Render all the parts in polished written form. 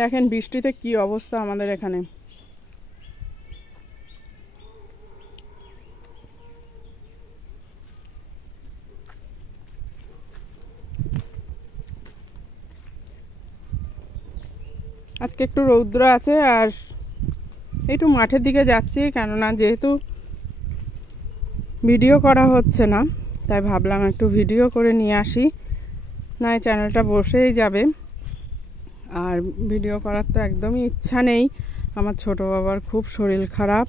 দেখেন বৃষ্টিতে কি অবস্থা আমাদের এখানে। আজকে একটু রৌদ্র আছে আর একটু মাঠের দিকে যাচ্ছি, কেননা যেহেতু ভিডিও করা হচ্ছে না তাই ভাবলাম একটু ভিডিও করে নিয়ে আসি, না চ্যানেলটা বসেই যাবে। আর ভিডিও করার তো একদমই ইচ্ছা নেই, আমার ছোট বাবার খুব শরীর খারাপ,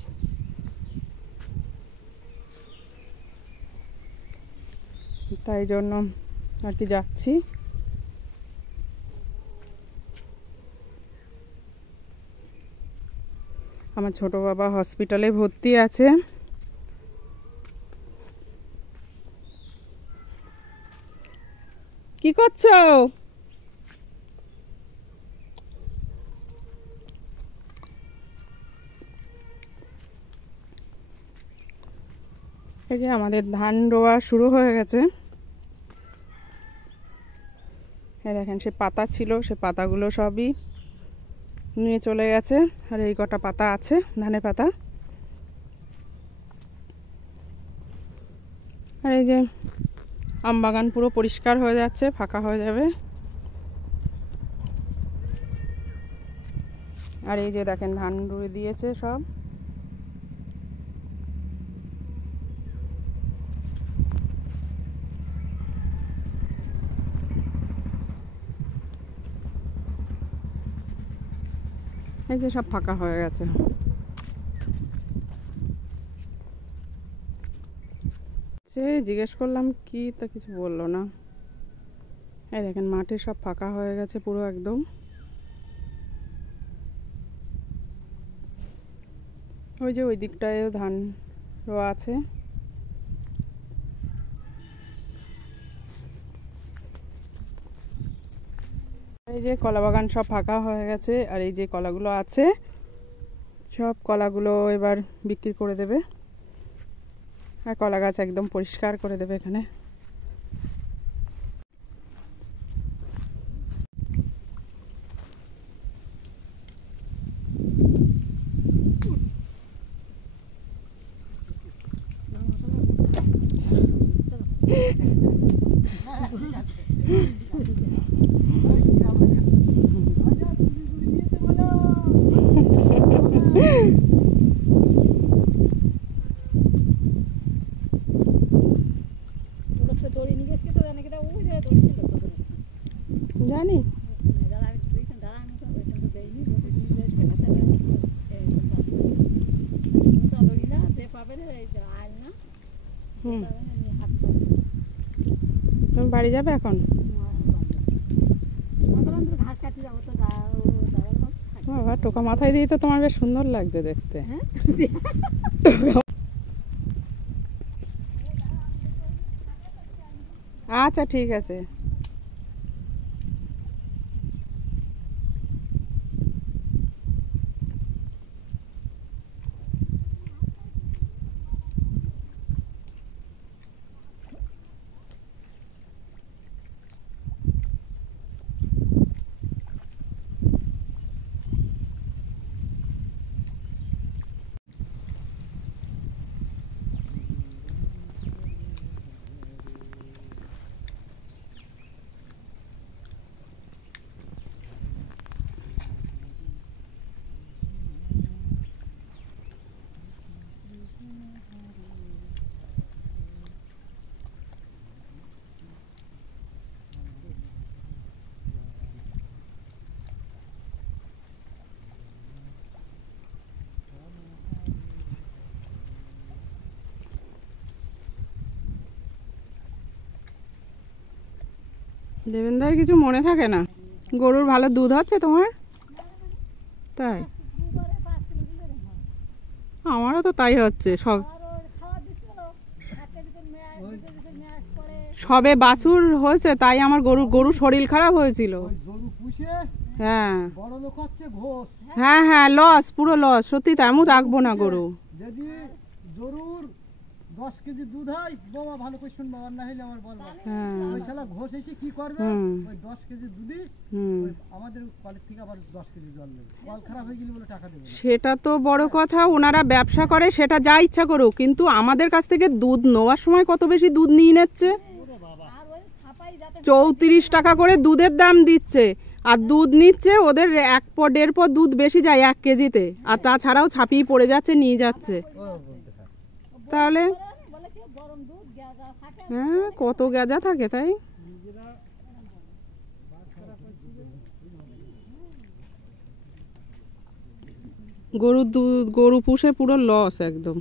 তাই জন্য আর কি যাচ্ছি। আমার ছোট বাবা হসপিটালে ভর্তি আছে। কি করছো? এই যে আমাদের ধান রোয়া শুরু হয়ে গেছে। এই দেখেন সে পাতা ছিল, সে পাতাগুলো সবই নিয়ে চলে গেছে, আর এই কটা পাতা আছে ধানের পাতা। আর এই যে আমবাগান পুরো পরিষ্কার হয়ে যাচ্ছে, ফাঁকা হয়ে যাবে। আর এই যে দেখেন ধান রুয়ে দিয়েছে সব। এই যে সব ফাঁকা হয়ে গেছে। সে জিজ্ঞেস করলাম কি, তা কিছু বললো না। এই দেখেন মাঠে সব ফাঁকা হয়ে গেছে পুরো একদম। ওই যে ওই দিকটায় ধান রোয়া আছে। এই যে কলা বাগান সব ফাঁকা হয়ে গেছে, আর এই যে কলাগুলো আছে সব কলাগুলো এবার বিক্রি করে দেবে, আর কলা গাছ একদম পরিষ্কার করে দেবে এখানে। জানি তুমি বাড়ি যাবে এখন? বাবা টোকা মাথায় দিয়ে তো তোমার বেশ সুন্দর লাগছে দেখতে। আচ্ছা ঠিক আছে। দেবেন্দার কিছু মনে থাকে না? গরুর ভালো দুধ হচ্ছে তোমার? তাই আমারও তো তাই হচ্ছে। সবে বাছুর হয়েছে তাই আমার গরু শরীর খারাপ হয়েছিল। হ্যাঁ হ্যাঁ হ্যাঁ লস, পুরো লস। সত্যি তো এমন রাখবো না গরু। যদি গরুর 10 কেজি দুধ হয় বাবা, ভালো করে শুন বাবা, না হলে আমার বলবা ওই শালা ঘোষ এসে কি করবে, ওই 10 কেজি দুধই আমাদের কলেজ থেকে আবার 10 কেজি জল নেবে, কল খারাপ হয়ে গেলে বলে টাকা দেবে না। সেটা তো বড় কথা, ওনারা ব্যবসা করে সেটা যা ইচ্ছা করুক, কিন্তু আমাদের কাছ থেকে দুধ নেওয়ার সময় কত বেশি দুধ নিয়ে নিচ্ছে। 34 টাকা করে দুধের দাম দিচ্ছে, আর দুধ নিচ্ছে ওদের 1.5 পর দুধ বেশি যায় 1 কেজিতে, আর তাছাড়াও ছাপিয়ে পড়ে যাচ্ছে, নিয়ে যাচ্ছে। তাহলে হ্যাঁ, কত গেজা থাকে তাই। গরুর দুধ, গরু পুষে পুরো লস একদম।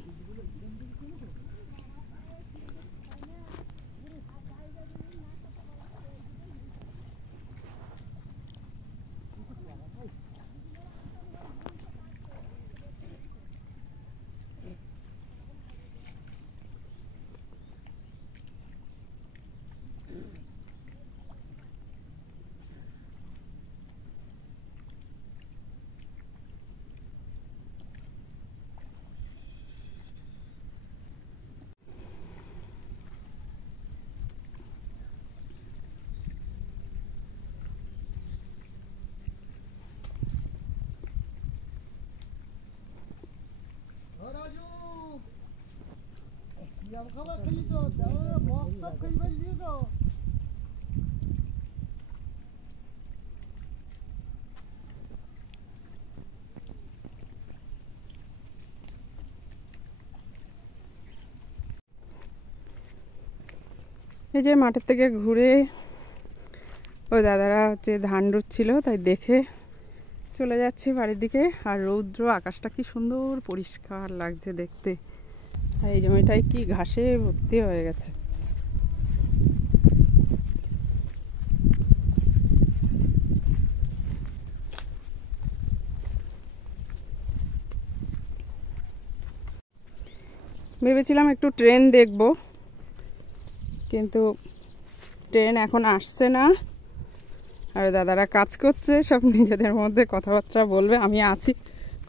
এই যে মাঠের থেকে ঘুরে ওই দাদারা হচ্ছে ধান রুচ্ছিল, তাই দেখে চলে যাচ্ছি বাড়ির দিকে। আর রৌদ্র, আকাশটা কি সুন্দর পরিষ্কার লাগছে দেখতে। আর এই জমিটাই কি ঘাসে ভর্তি হয়ে গেছে। ভেবেছিলাম একটু ট্রেন দেখব, কিন্তু ট্রেন এখন আসছে না। আর দাদারা কাজ করছে, সব নিজেদের মধ্যে কথাবার্তা বলবে, আমি আছি,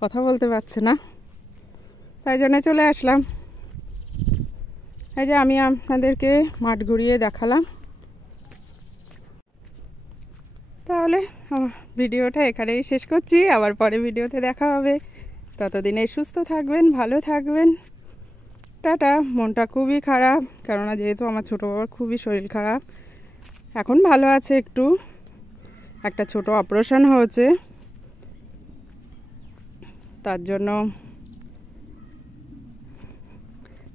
কথা বলতে পারছে না, তাই জন্য চলে আসলাম। এই যে আমি আপনাদেরকে মাঠ ঘুরিয়ে দেখালাম। তাহলে ভিডিওটা এখানেই শেষ করছি, আবার পরে ভিডিওতে দেখা হবে। ততদিনে সুস্থ থাকবেন, ভালো থাকবেন, টাটা। মনটা খুবই খারাপ, কেননা যেহেতু আমার ছোটো বাবার খুবই শরীর খারাপ, এখন ভালো আছে একটু, একটা ছোট অপারেশন হয়েছে, তার জন্য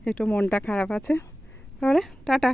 একটু মনটা খারাপ আছে। তাহলে টাটা।